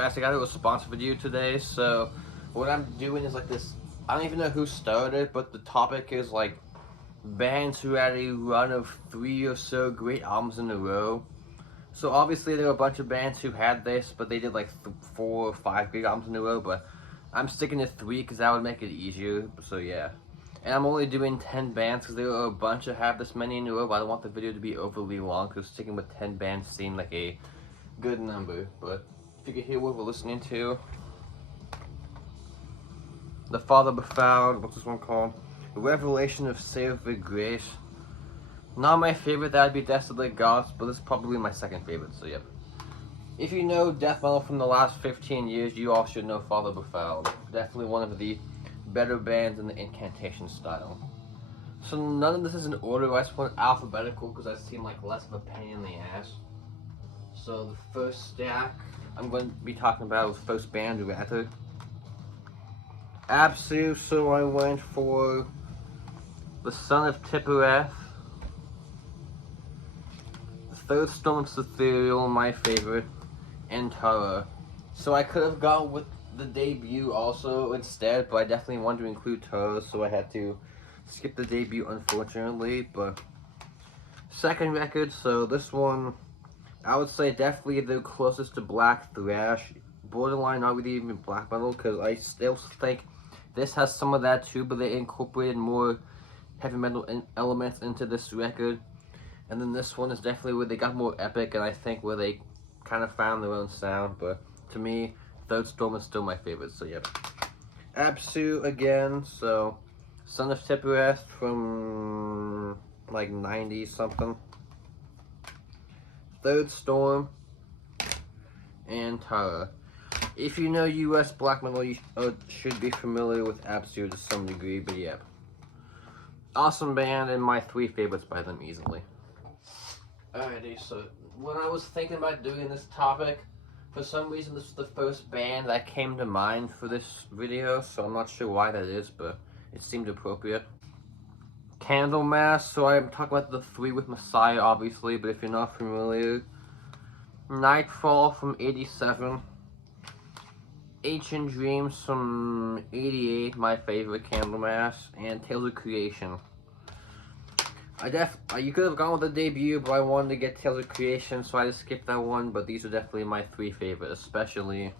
guys, I got a response video today. So what I'm doing is like this, I don't even know who started it, but the topic is like bands who had a run of 3 or so great albums in a row. So obviously there were a bunch of bands who had this, but they did like 4 or 5 great albums in a row, but I'm sticking to 3 because that would make it easier. So yeah. And I'm only doing 10 bands because there are a bunch that have this many in a row, but I don't want the video to be overly long because sticking with 10 bands seemed like a good number. But if you can hear what we're listening to, The Father Befouled, what's this one called? The Revelation of Saving Grace. Not my favorite, that'd be Desolate Gods, but this is probably my second favorite, so yep. If you know death metal from the last 15 years, you all should know Father Befouled. Definitely one of the better bands in the incantation style. So none of this is in order, I just went alphabetical because I seem like less of a pain in the ass. So the first stack I'm going to be talking about was first band rather. Absu, so I went for The Son of Tippereth. Third Storm's Ethereal, my favorite, and Tara. So I could have gone with the debut also instead, but I definitely wanted to include Tara, so I had to skip the debut unfortunately. But second record, so this one, I would say definitely the closest to black thrash, borderline not really even black metal, because I still think this has some of that too, but they incorporated more heavy metal elements into this record. And then this one is definitely where they got more epic, and I think where they kind of found their own sound. But to me, Third Storm is still my favorite, so yep. Absu again, so Son of Tippereth from like 90 something. Third Storm, and Tara. If you know US black metal, you should be familiar with Absu to some degree, but yeah. Awesome band, and my 3 favorites by them easily. Alrighty, so when I was thinking about doing this topic, for some reason this was the first band that came to mind for this video, so I'm not sure why that is, but it seemed appropriate. Candlemass, so I'm talking about the 3 with Messiah, obviously, but if you're not familiar. Nightfall from 87. Ancient Dreams from 88, my favorite Candlemass, and Tales of Creation. You could have gone with the debut, but I wanted to get Tales of Creation, so I just skipped that one, but these are definitely my 3 favorites, especially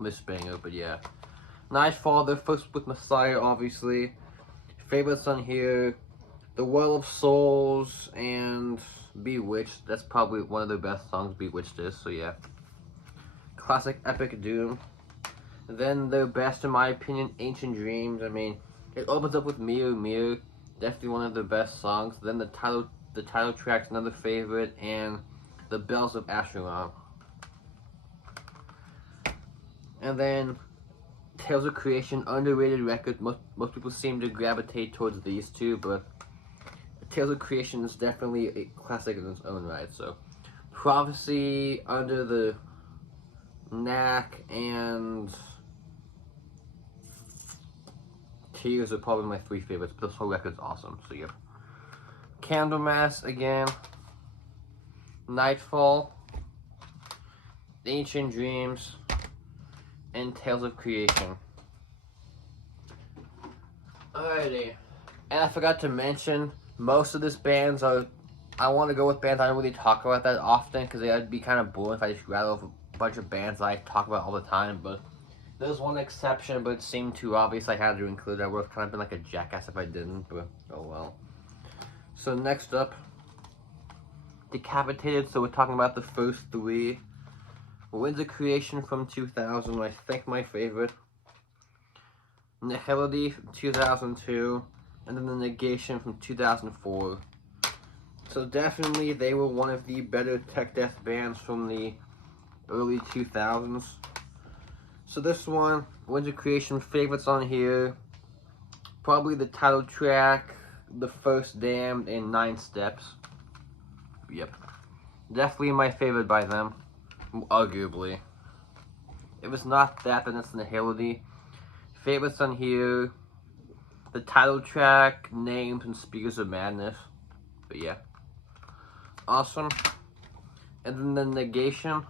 this banger, but yeah. Nightfall, the first with Messiah, obviously. Favorites on here, The Well of Souls, and Bewitched. That's probably one of their best songs, Bewitched is, so yeah. Classic Epic Doom. Then their best, in my opinion, Ancient Dreams. I mean, it opens up with Mirror Mirror. Definitely one of their best songs. Then the title track's another favorite, and The Bells of Asheron. And then Tales of Creation, underrated record. Most people seem to gravitate towards these two, but Tales of Creation is definitely a classic in its own right. So Prophecy, Under the Knack, and Tears are probably my 3 favorites, but this whole record's awesome, so yeah. Candlemass again. Nightfall. Ancient Dreams. And Tales of Creation. Alrighty. And I forgot to mention, most of these bands are, I want to go with bands I don't really talk about that often, because they'd be kind of boring if I just rattle off a bunch of bands that I talk about all the time, but there's one exception, but it seemed too obvious I had to include. I would have kind of been like a jackass if I didn't, but oh well. So next up, Decapitated, so we're talking about the first 3. Winds of Creation from 2000, I think my favorite. Nihility from 2002, and then The Negation from 2004. So definitely they were one of the better tech death bands from the early 2000s. So this one, Winds of Creation, favorites on here, probably the title track, The First Damned, and 9 Steps. Yep. Definitely my favorite by them, arguably. If it's not that, then it's Nihility. Favorites on here, the title track, Names, and Speakers of Madness. But yeah. Awesome. And then The Negation.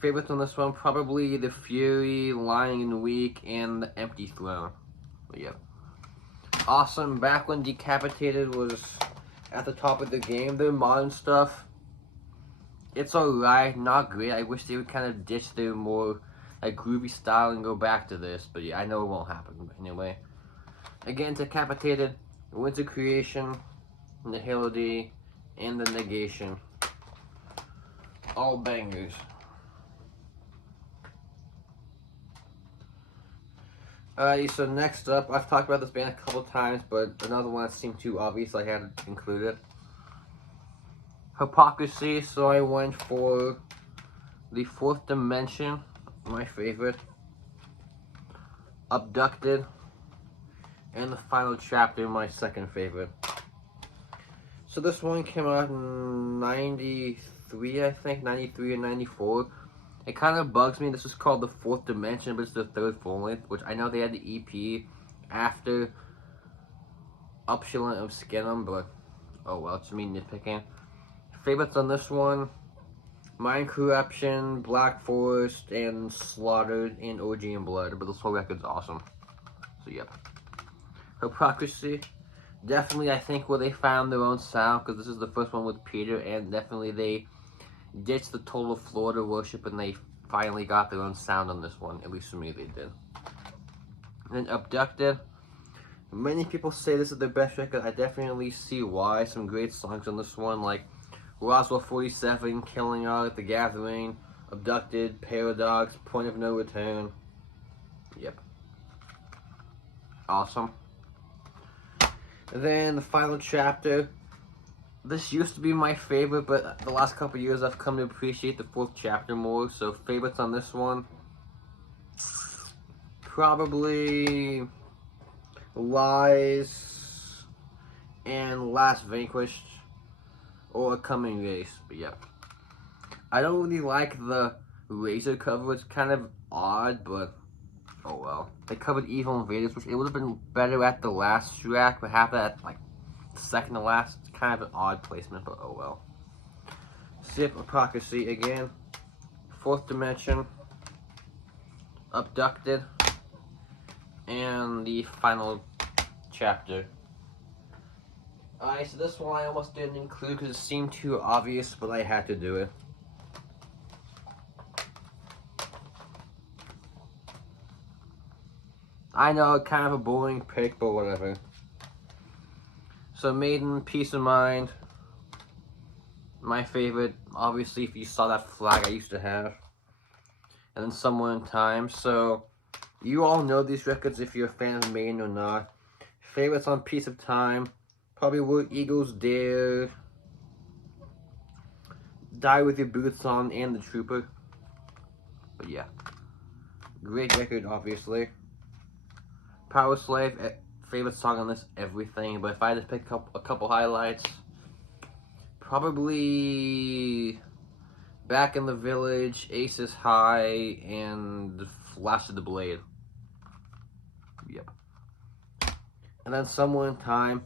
Favorites on this one, probably the Fury, Lying and Weak, and the Empty Throne. But yeah. Awesome. Back when Decapitated was at the top of the game, their modern stuff, it's alright, not great. I wish they would kind of ditch their more like groovy style and go back to this. But yeah, I know it won't happen. But anyway. Again, Decapitated, Winter Creation, Nihility, and the Negation. All bangers. Alright, so next up, I've talked about this band a couple times, but another one that seemed too obvious, I had to include it. Hypocrisy, so I went for the Fourth Dimension, my favorite. Abducted, and the Final Chapter, my second favorite. So this one came out in 93, I think, 93 or 94. It kind of bugs me. This is called the Fourth Dimension, but it's the third full length, which I know they had the EP after Opulent of Skin'em, but oh well, it's me nitpicking. Favorites on this one, Mind Corruption, Black Forest, and Slaughtered, and OG and Blood, but this whole record's awesome. So yep. Hypocrisy, definitely I think where they found their own sound, because this is the first one with Peter, and definitely they ditched the total Florida worship and they finally got their own sound on this one. At least for me, they did. And then Abducted. Many people say this is their best record. I definitely see why. Some great songs on this one, like Roswell 47, Killing Art, The Gathering, Abducted, Paradox, Point of No Return. Yep. Awesome. And then the Final Chapter. This used to be my favorite, but the last couple years I've come to appreciate the Fourth Chapter more. So favorites on this one, probably Lies and Last Vanquished or A Coming Race. But yeah, I don't really like the Razor cover. It's kind of odd, but oh well. They covered Evil Invaders, which it would have been better at the last track, but have that like second to last. It's kind of an odd placement, but oh well. Sip, Hypocrisy again. Fourth Dimension, Abducted, and the Final Chapter. Alright, so this one I almost didn't include because it seemed too obvious, but I had to do it. I know, kind of a boring pick, but whatever. So Maiden, Peace of Mind, my favorite. Obviously, if you saw that flag I used to have. And then Somewhere in Time. So, you all know these records if you're a fan of Maiden or not. Favorites on Piece of Time, probably Where Eagles Dare, Die With Your Boots On, and The Trooper. But yeah, great record, obviously. Power Slave, favorite song on this, everything. But if I had to pick a couple highlights, probably Back in the Village, Aces High, and Flash of the Blade. Yep. And then Somewhere in Time.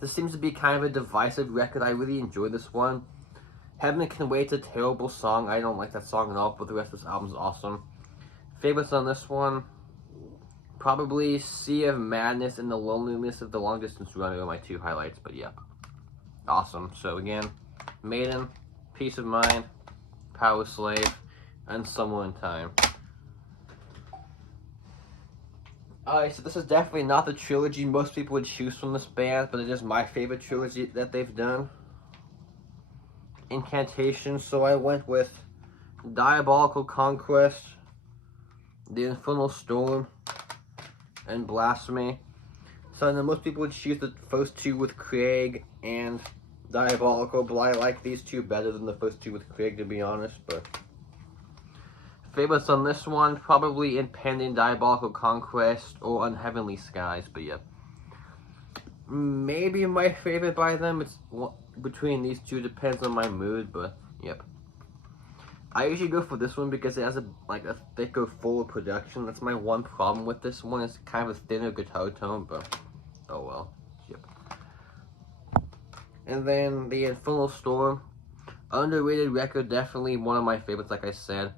This seems to be kind of a divisive record. I really enjoy this one. Heaven Can Wait's a terrible song. I don't like that song at all, but the rest of this album is awesome. Favorites on this one, probably Sea of Madness and The Loneliness of the Long Distance Runner are my two highlights, but yeah. Awesome. So again, Maiden, Peace of Mind, Power Slave, and Somewhere in Time. Alright, so this is definitely not the trilogy most people would choose from this band, but it is my favorite trilogy that they've done. Incantation, so I went with Diabolical Conquest, The Infernal Storm, and Blasphemy. So I know most people would choose the first two with Craig and Diabolical, but I like these two better than the first two with Craig, to be honest. But favorites on this one, probably Impending Diabolical Conquest or Unheavenly Skies, but yeah. Maybe my favorite by them, it's between these two, depends on my mood, but yep. I usually go for this one because it has a thicker, fuller production. That's my one problem with this one. It's kind of a thinner guitar tone, but oh well. Yep. And then the Infernal Storm, underrated record, definitely one of my favorites, like I said.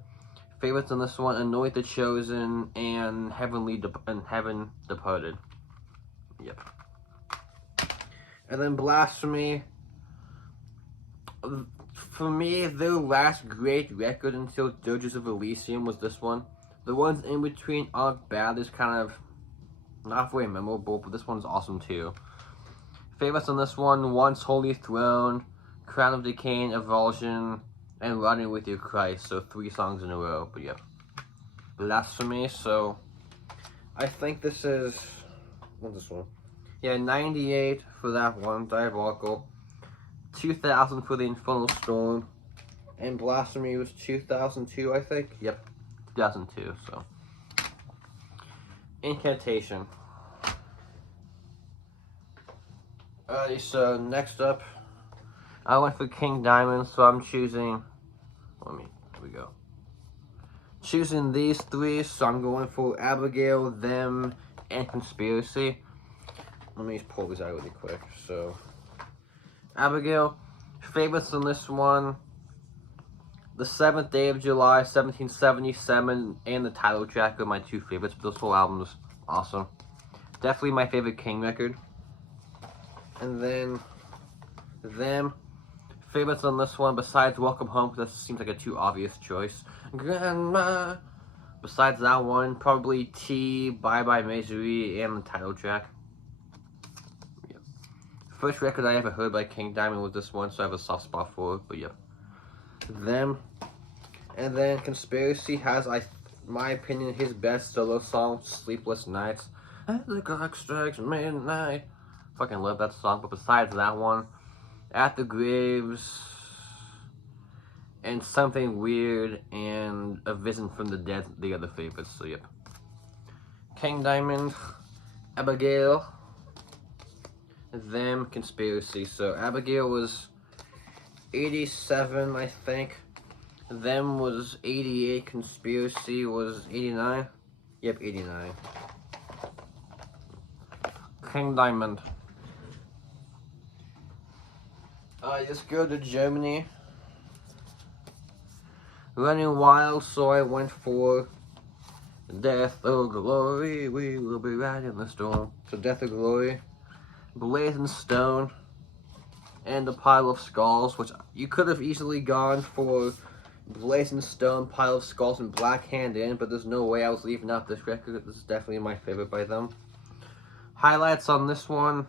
Favorites on this one: Anoint the Chosen and Heaven Departed. Yep. And then Blasphemy. For me, their last great record until Dirges of Elysium was this one. The ones in between aren't bad. It's kind of not very memorable, but this one's awesome too. Favorites on this one: Once Holy Throne, Crown of Decay, Avulsion, and Running with Your Christ. So 3 songs in a row. But yeah, Blasphemy. So I think this is, what's this one? Yeah, 98 for that one, Diabolical. 2000 for the Infernal Storm. And Blasphemy was 2002, I think. Yep, 2002. So Incantation. Alrighty, so next up, I went for King Diamond, so I'm choosing, here we go. Choosing these 3, so I'm going for Abigail, Them, and Conspiracy. Let me just pull these out really quick. So, Abigail, favorites on this one: The 7th Day of July, 1777, and the title track are my 2 favorites, but this whole album is awesome. Definitely my favorite King record. And then, Them. Favorites on this one, besides Welcome Home, because that seems like a too obvious choice. Grandma. Besides that one, probably T, Bye Bye Misery, and the title track. Yep. First record I ever heard by King Diamond was this one, so I have a soft spot for it, but yep. Them. And then Conspiracy has, my opinion, his best solo song, Sleepless Nights. As the clock strikes midnight. Fucking love that song, but besides that one, At the Graves, and Something Weird, and A Vision from the Dead, the other favorites, so yep. King Diamond, Abigail, Them, Conspiracy. So Abigail was 87, I think. Them was 88, Conspiracy was 89. Yep, 89. King Diamond. Let's go to Germany. Running Wild, so I went for Death or Glory, we will be riding the storm. So Death or Glory, Blazing Stone, and The Pile of Skulls, which you could have easily gone for Blazing Stone, Pile of Skulls, and Black Hand In, but there's no way I was leaving out this record. This is definitely my favorite by them. Highlights on this one,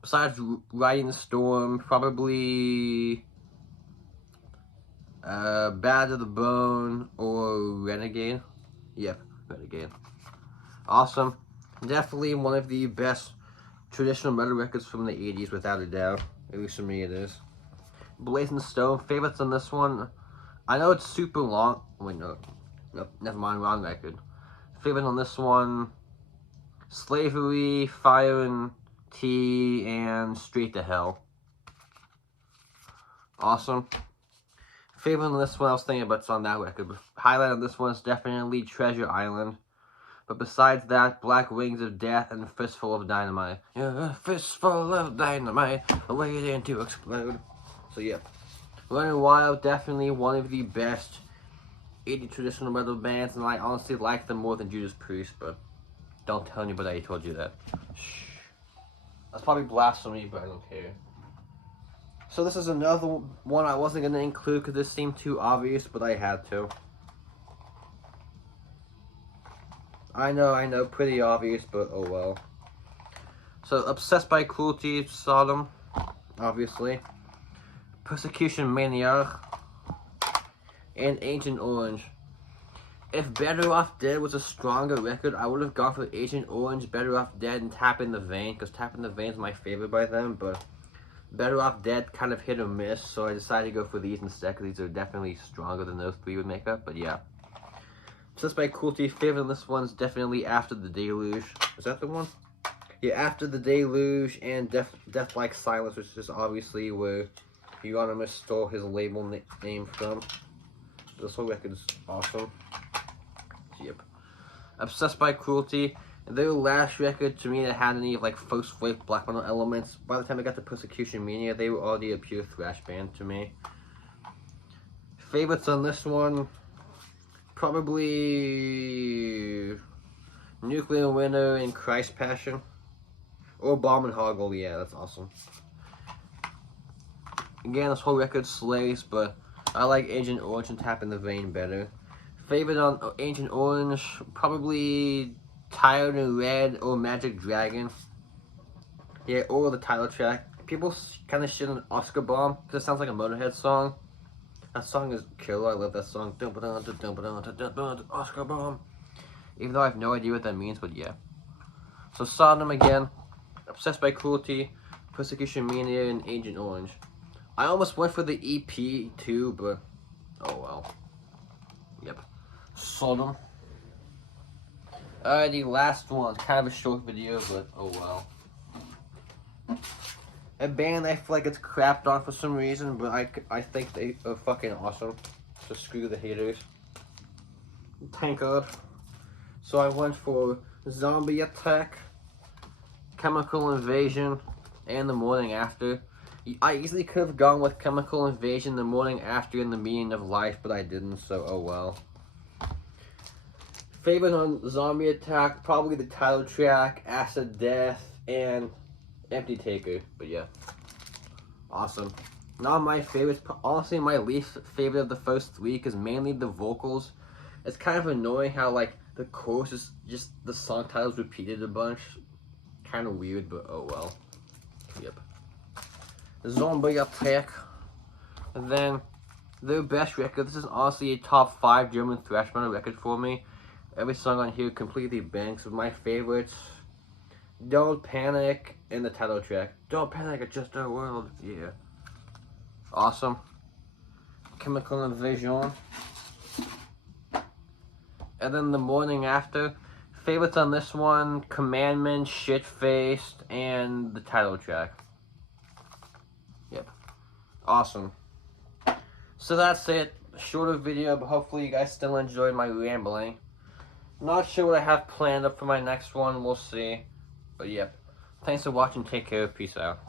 besides Riding the Storm, probably Bad to the Bone or Renegade. Yep, Renegade. Awesome. Definitely one of the best traditional metal records from the 80s, without a doubt. At least for me it is. Blazing Stone, favorites on this one. I know it's super long. Wait, no, never mind, wrong record. Favorite on this one: Slavery, Fire and Tea, and Straight to Hell. Awesome. Favorite on this one, I was thinking about, it's on that record, but highlight on this one is definitely Treasure Island. But besides that, Black Wings of Death and Fistful of Dynamite. Yeah, a fistful of dynamite, waiting to explode. So yeah, Running Wild, definitely one of the best 80 traditional metal bands, and I honestly like them more than Judas Priest, but don't tell anybody I told you that. Shh. That's probably blasphemy, but I don't care. So this is another one I wasn't going to include because this seemed too obvious, but I had to. I know, pretty obvious, but oh well. So, Obsessed by Cruelty, Sodom, obviously. Persecution Maniac, and Agent Orange. If Better Off Dead was a stronger record, I would have gone for Agent Orange, Better Off Dead, and Tap in the Vein, because Tap in the Vein is my favorite by them, but Better Off Dead kind of hit or miss, so I decided to go for these instead, because these are definitely stronger than those 3 would make up, but yeah. Obsessed by Cruelty, favorite on this one's definitely After the Deluge. Is that the one? Yeah, After the Deluge, and Death Like Silence, which is obviously where Euronymous stole his label name from. This whole record is awesome. Yep. Obsessed by Cruelty, their last record to me that had any like first wave black metal elements. By the time I got to Persecution Mania, they were already a pure thrash band to me. Favorites on this one: Probably Nuclear Winter and Christ Passion. Or Bomb and Hoggle, yeah, that's awesome. Again, this whole record slays, but I like Agent Orange and Tap in the Vein better. Favorite on Agent Orange, probably Tired and Red or Magic Dragon. Yeah, or the title track. People kind of shit on Oscar Bomb because it sounds like a Motorhead song. That song is killer. I love that song. Oscar Bomb. Even though I have no idea what that means, but yeah. So Sodom again. Obsessed by Cruelty, Persecution Mania, and Agent Orange. I almost went for the EP too, but oh well. Yep. Sodom. The last one. Kind of a short video, but oh well. A band I feel like it's crapped on for some reason, but I think they are fucking awesome. So screw the haters. Tankard. So I went for Zombie Attack, Chemical Invasion, and The Morning After. I easily could have gone with Chemical Invasion, The Morning After, and The Meaning of Life, but I didn't, so oh well. Favorite on Zombie Attack, probably the title track, Acid Death, and Empty Taker, but yeah. Awesome. Not my favorites. Honestly, my least favorite of the first three is mainly the vocals. It's kind of annoying how, like, the chorus is just the song titles repeated a bunch. Kind of weird, but oh well. Yep. Zombie Attack. And then, their best record. This is honestly a top 5 German thrash metal record for me. Every song on here completely banks. With my favorites, Don't Panic, and the title track. Don't Panic, it's just our world. Yeah. Awesome. Chemical Invasion. And then The Morning After. Favorites on this one, Commandment, Shit-Faced, and the title track. Yep. Awesome. So that's it. Shorter video, but hopefully you guys still enjoyed my rambling. Not sure what I have planned up for my next one. We'll see. But yep. Thanks for watching. Take care. Peace out.